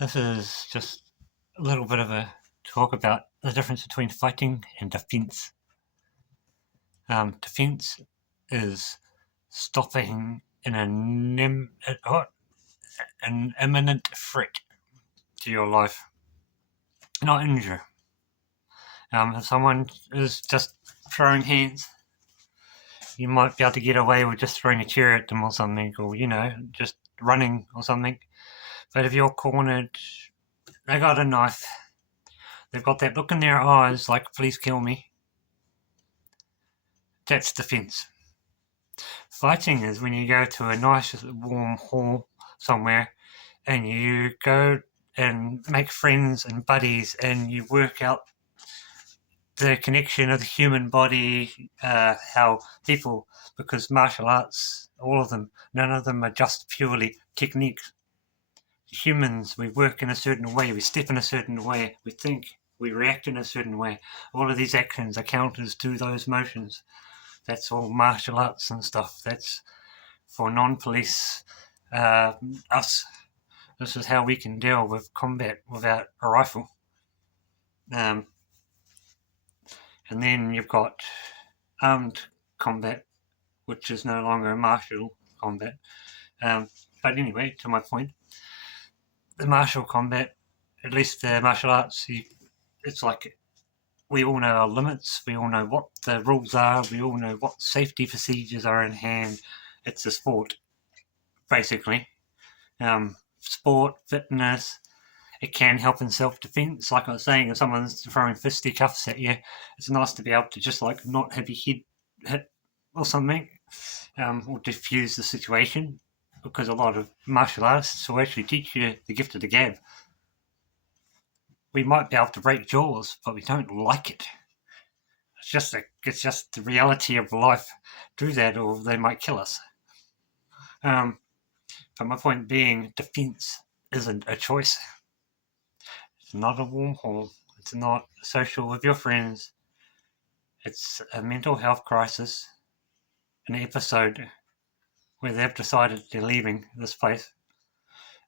This is just a little bit of a talk about the difference between fighting and defense. Defense is stopping an imminent threat to your life, not injury. If someone is just throwing hands, you might be able to get away with just throwing a chair at them or something, or just running or something. But if you're cornered, they got a knife. They've got that look in their eyes like, please kill me. That's defense. Fighting is when you go to a nice warm hall somewhere and you go and make friends and buddies and you work out the connection of the human body, how people, because martial arts, all of them, none of them are just purely techniques. Humans, we work in a certain way, we step in a certain way, we think, we react in a certain way. All of these actions are counters to those motions. That's all martial arts and stuff. That's for non-police us. This is how we can deal with combat without a rifle. And then you've got armed combat, which is no longer martial combat. But anyway, to my point, the martial combat, at least the martial arts, it's like we all know our limits, we all know what the rules are, we all know what safety procedures are in hand. It's a sport, basically. Sport, fitness, it can help in self-defense. Like I was saying, if someone's throwing fisticuffs at you, it's nice to be able to just like not have your head hit or something, or diffuse the situation, because a lot of martial artists will actually teach you the gift of the gab. We might be able to break jaws, but we don't like it. It's just the reality of life. Do that, or they might kill us. But my point being, defense isn't a choice. It's not a warm hall. It's not social with your friends. It's a mental health crisis, an episode where they've decided they're leaving this place,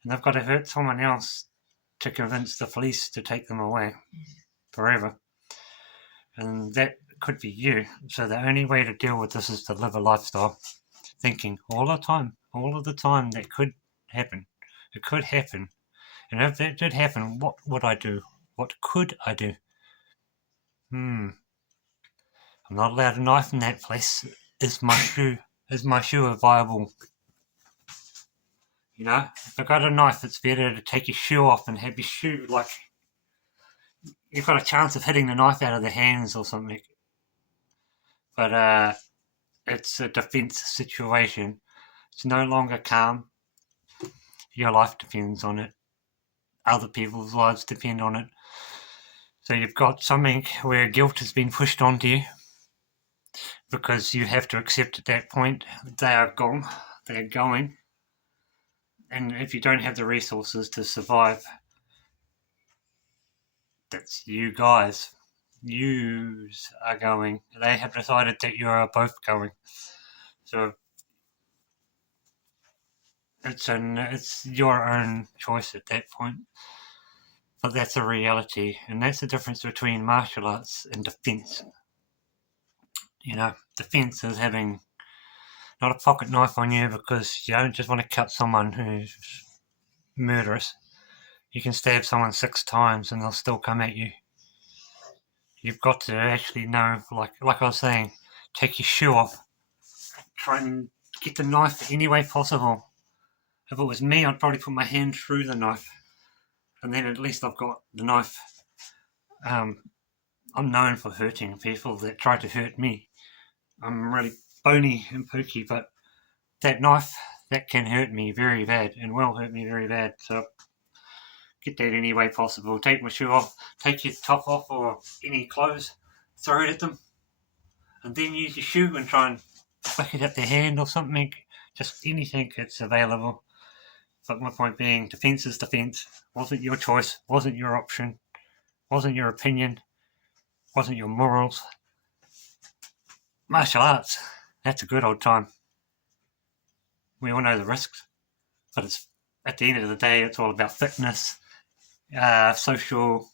and they've got to hurt someone else to convince the police to take them away forever. And that could be you. So the only way to deal with this is to live a lifestyle, thinking all the time that could happen. It could happen. And if that did happen, what would I do? What could I do? I'm not allowed a knife in that place. Is my shoe a viable? If I got a knife, it's better to take your shoe off and have your shoe, like, you've got a chance of hitting the knife out of their hands or something. But it's a defense situation. It's no longer calm. Your life depends on it. Other people's lives depend on it. So you've got something where guilt has been pushed onto you because you have to accept at that point they are gone, they are going. And if you don't have the resources to survive, that's you guys. Yous are going. They have decided that you are both going. So it's your own choice at that point. But that's a reality, and that's the difference between martial arts and defense. Defense is having not a pocket knife on you because you don't just want to cut someone who's murderous. You can stab someone 6 times and they'll still come at you. You've got to actually know, like I was saying, take your shoe off. Try and get the knife any way possible. If it was me, I'd probably put my hand through the knife, and then at least I've got the knife. I'm known for hurting people that try to hurt me. I'm really bony and pokey, but that knife, that can hurt me very bad and will hurt me very bad. So get that any way possible. Take my shoe off, take your top off or any clothes, throw it at them, and then use your shoe and try and whack it at their hand or something. Just anything that's available. But my point being, defense is defense. Wasn't your choice, wasn't your option, wasn't your opinion, wasn't your morals. Martial arts, that's a good old time. We all know the risks, but it's at the end of the day, it's all about fitness social,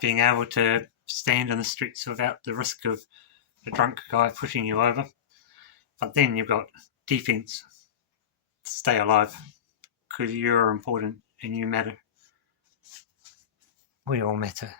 being able to stand in the streets without the risk of a drunk guy pushing you over. But then you've got defense. Stay alive, because you're important and you matter. We all matter.